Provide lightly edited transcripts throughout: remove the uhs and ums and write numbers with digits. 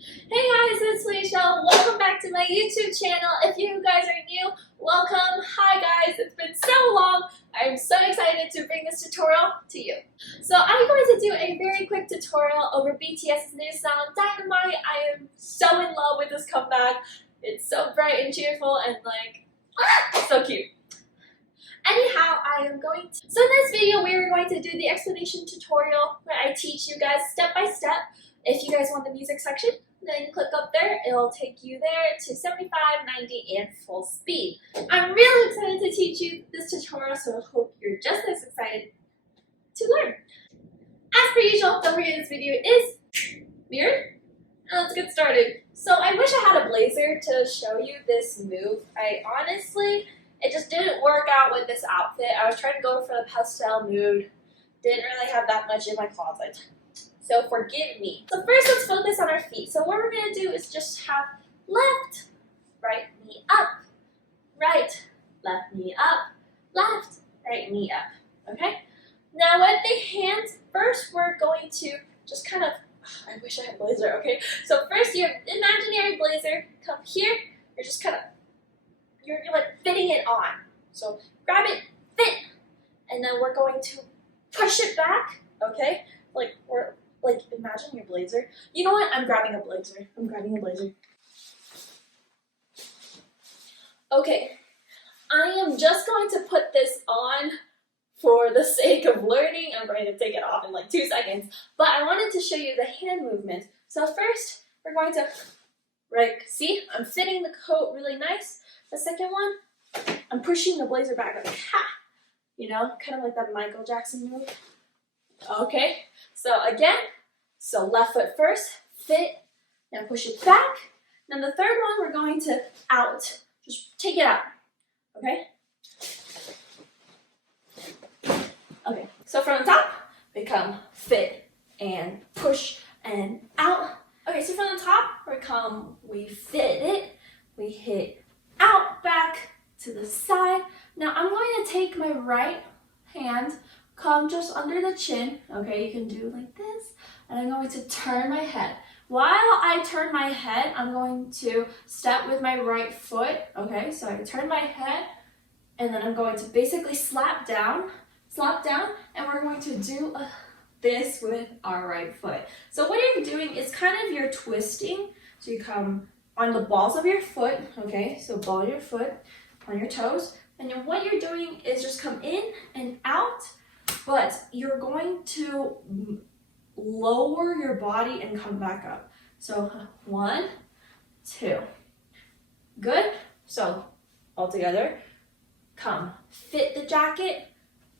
Hey guys, it's Felicia. Welcome back to my YouTube channel. If you guys are new, welcome. Hi guys, it's been so long. I'm so excited to bring this tutorial to you. So I'm going to do a very quick tutorial over BTS's new song, Dynamite. I am so in love with this comeback. It's so bright and cheerful and so cute. Anyhow, So in this video, we are going to do the explanation tutorial where I teach you guys step by step. If you guys want the music section, then click up there. It'll take you there to 75, 90, and full speed. I'm really excited to teach you this tutorial, so I hope you're just as excited to learn. As per usual, don't forget this video is mirrored. Now let's get started. So I wish I had a blazer to show you this move. It just didn't work out with this outfit. I was trying to go for the pastel mood. Didn't really have that much in my closet. So forgive me. So first let's focus on our feet. So what we're going to do is just have left, right knee up, right, left knee up, left, right knee up. Okay? Now with the hands, first we're going to just kind of, I wish I had a blazer, okay? So first your imaginary blazer, come here, you're just kind of, you're like fitting it on. So grab it, fit, and then we're going to push it back, okay? Like imagine your blazer. You know what? I'm grabbing a blazer. Okay, I am just going to put this on for the sake of learning. I'm going to take it off in like 2 seconds, but I wanted to show you the hand movement. So first, we're going to, see, I'm fitting the coat really nice. The second one, I'm pushing the blazer back like, ha! You know, kind of like that Michael Jackson move. Okay, so again, so left foot first, fit, now push it back. Then the third one, we're going to out. Just take it out, okay? Okay, so from the top, we come fit and push and out. Okay, so from the top, we fit it, we hit out, back to the side. Now I'm going to take my right hand, come just under the chin, okay, you can do like this, and I'm going to turn my head. While I turn my head, I'm going to step with my right foot, okay, so I turn my head, and then I'm going to basically slap down, and we're going to do this with our right foot. So what you're doing is kind of you're twisting, so you come on the balls of your foot, okay, so ball of your foot, on your toes, and then what you're doing is just come in and out, but you're going to lower your body and come back up. So 1, 2. Good? So all together, come, fit the jacket,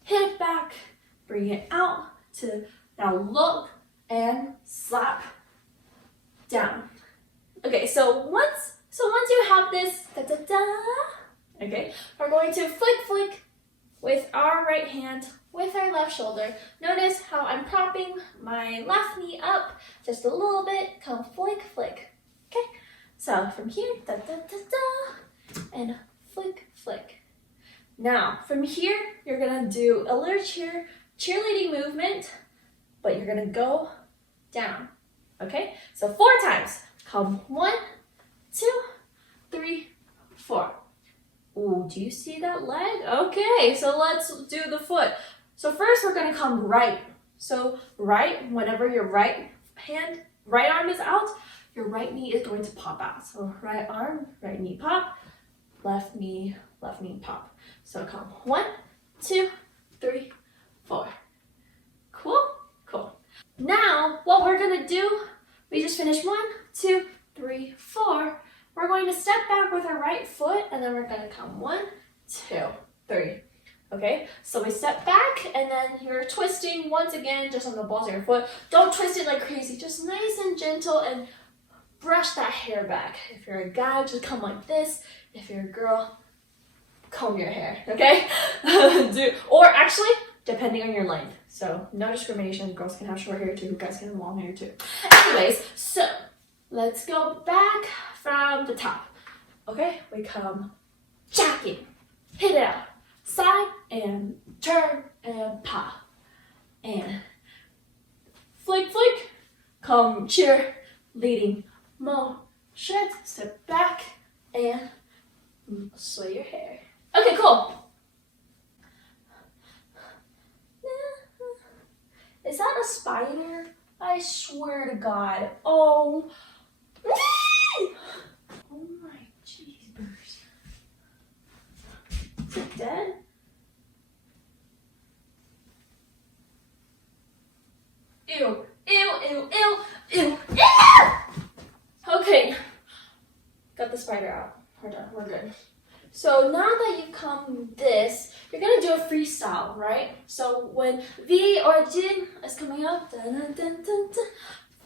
hit it back, bring it out to now look and slap down. Okay, so once you have this, okay, we're going to flick with our right hand with our left shoulder. Notice how I'm propping my left knee up just a little bit. Come flick. Okay, so from here, and flick. Now from here, you're gonna do a little cheerleading movement, but you're gonna go down. Okay, so 4 times. Come 1, 2, 3, 4. Ooh, do you see that leg? Okay, so let's do the foot. So first we're gonna come right. So right, whenever your right arm is out, your right knee is going to pop out. So right arm, right knee pop, left knee pop. So come 1, 2, 3, 4. Cool. Now, what we're gonna do, we just finished 1, 2, 3, 4. We're going to step back with our right foot, and then we're going to come 1, 2, 3. Okay, so we step back, and then you're twisting once again just on the balls of your foot. Don't twist it like crazy, just nice and gentle, and brush that hair back. If you're a guy, just come like this. If you're a girl, comb your hair, okay? Or actually, depending on your length. So no discrimination, girls can have short hair too, guys can have long hair too. Anyways, so let's go back from the top. Okay, we come jacket, hit it out, side and turn and pop, and flick, come cheerleading, motion, step back, and sway your hair. Okay, cool. Is that a spider? I swear to God. Oh. Oh my cheeseburgers. Is it dead? Ew, ew, ew, ew, ew, ew! Okay. Got the spider out. We're done. We're good. So now that you've come this, you're gonna do a freestyle, right? So when the or Jin is coming up, dun, dun, dun, dun, dun,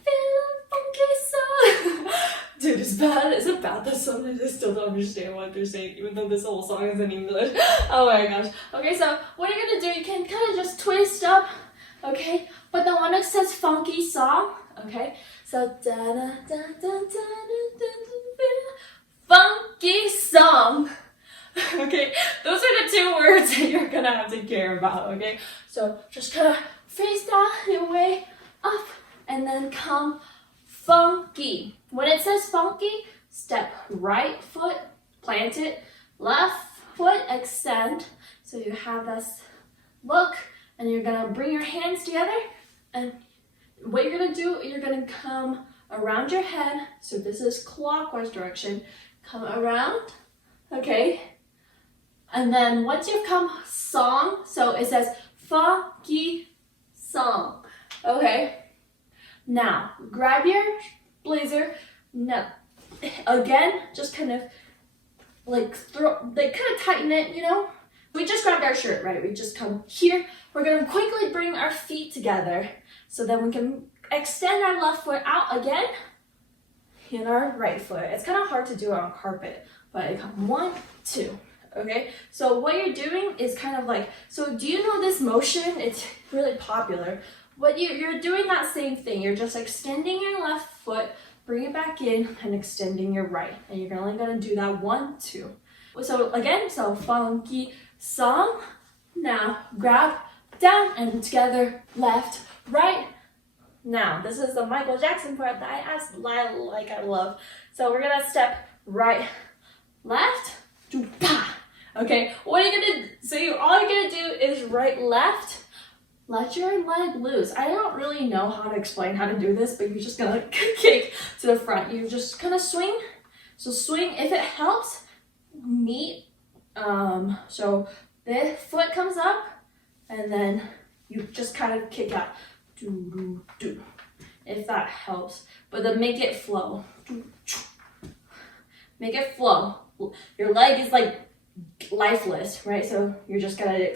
feel a funky song. Dude, it's bad. Is it bad that sometimes I still don't understand what they're saying, even though this whole song is in English? Oh my gosh. Okay, so what you're gonna do, you can kind of just twist up, okay? But the one that says funky song, okay? So da da da da da da da, funky song. Okay, those are the 2 words that you're gonna have to care about, okay? So just kind of freestyle your way up and then come funky. When it says funky, step right foot, plant it, left foot, extend. So you have this look, and you're gonna bring your hands together, and what you're gonna do, you're gonna come around your head. So this is clockwise direction. Come around, okay? And then once you've come song, so it says funky song, okay? Now, grab your blazer. No, again, just kind of like kind of tighten it, you know? We just grabbed our shirt, right? We just come here. We're gonna quickly bring our feet together so then we can extend our left foot out again in our right foot. It's kind of hard to do it on carpet, but it comes 1, 2. Okay, so what you're doing is kind of like, so do you know this motion? It's really popular. What you're doing that same thing. You're just extending your left foot, bring it back in, and extending your right. And you're only gonna do that 1, 2. So again, so funky song. Now grab down and together, left, right. Now this is the Michael Jackson part that I love. So we're gonna step right, left, do pa. Okay, what are you gonna do? So all you're gonna do is right, left, let your leg loose. I don't really know how to explain how to do this, but you're just gonna kick to the front. You just kind of swing. So swing, if it helps, meet. So the foot comes up, and then you just kind of kick out. Do, do, do. If that helps. But then make it flow. Make it flow. Your leg is like lifeless, right? So you're just gonna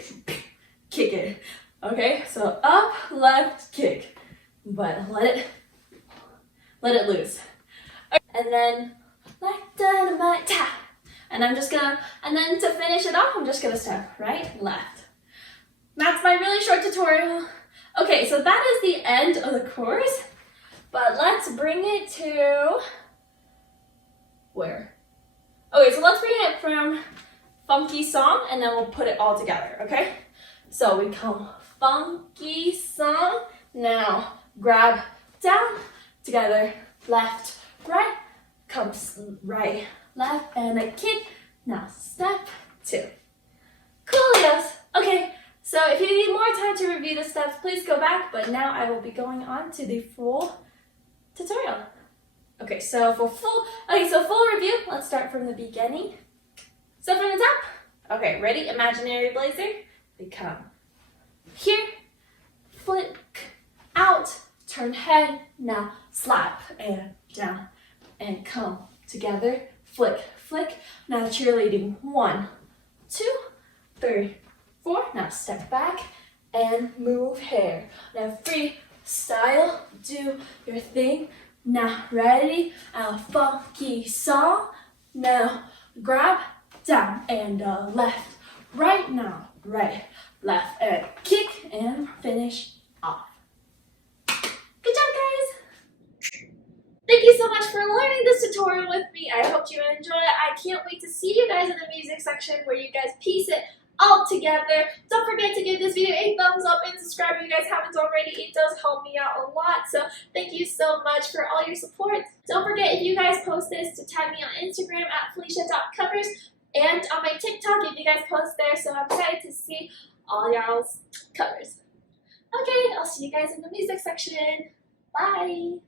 kick it. Okay, so up, left, kick, but let it loose. Okay. And then like dynamite, tap. And I'm just gonna, and then to finish it off, I'm just gonna step right, left. That's my really short tutorial. Okay, so that is the end of the course, but let's bring it to where? Okay, so let's bring it from funky song, and then we'll put it all together, okay? So we come funky song. Now grab down, together, left, right, comes right, left, and a kick. Now step 2. Coolios. Okay, so if you need more time to review the steps, please go back, but now I will be going on to the full tutorial. Okay, so full review, let's start from the beginning. So from the top, okay, ready? Imaginary blazer. We come here, flick out, turn head, now slap and down and come together, flick, flick. Now cheerleading, 1, 2, 3, 4. Now step back and move hair. Now freestyle, do your thing. Now ready? A funky song. Now grab down and left, right. Now right, left, and kick and finish off. Good job, guys! Thank you so much for learning this tutorial with me. I hope you enjoyed it. I can't wait to see you guys in the music section where you guys piece it all together. Don't forget to give this video a thumbs up and subscribe if you guys haven't already. It does help me out a lot, so thank you so much for all your support. Don't forget, if you guys post this, to tag me on Instagram at felicia.covers and on my TikTok if you guys post there, so I'm excited to see all y'all's covers. Okay, I'll see you guys in the music section. Bye!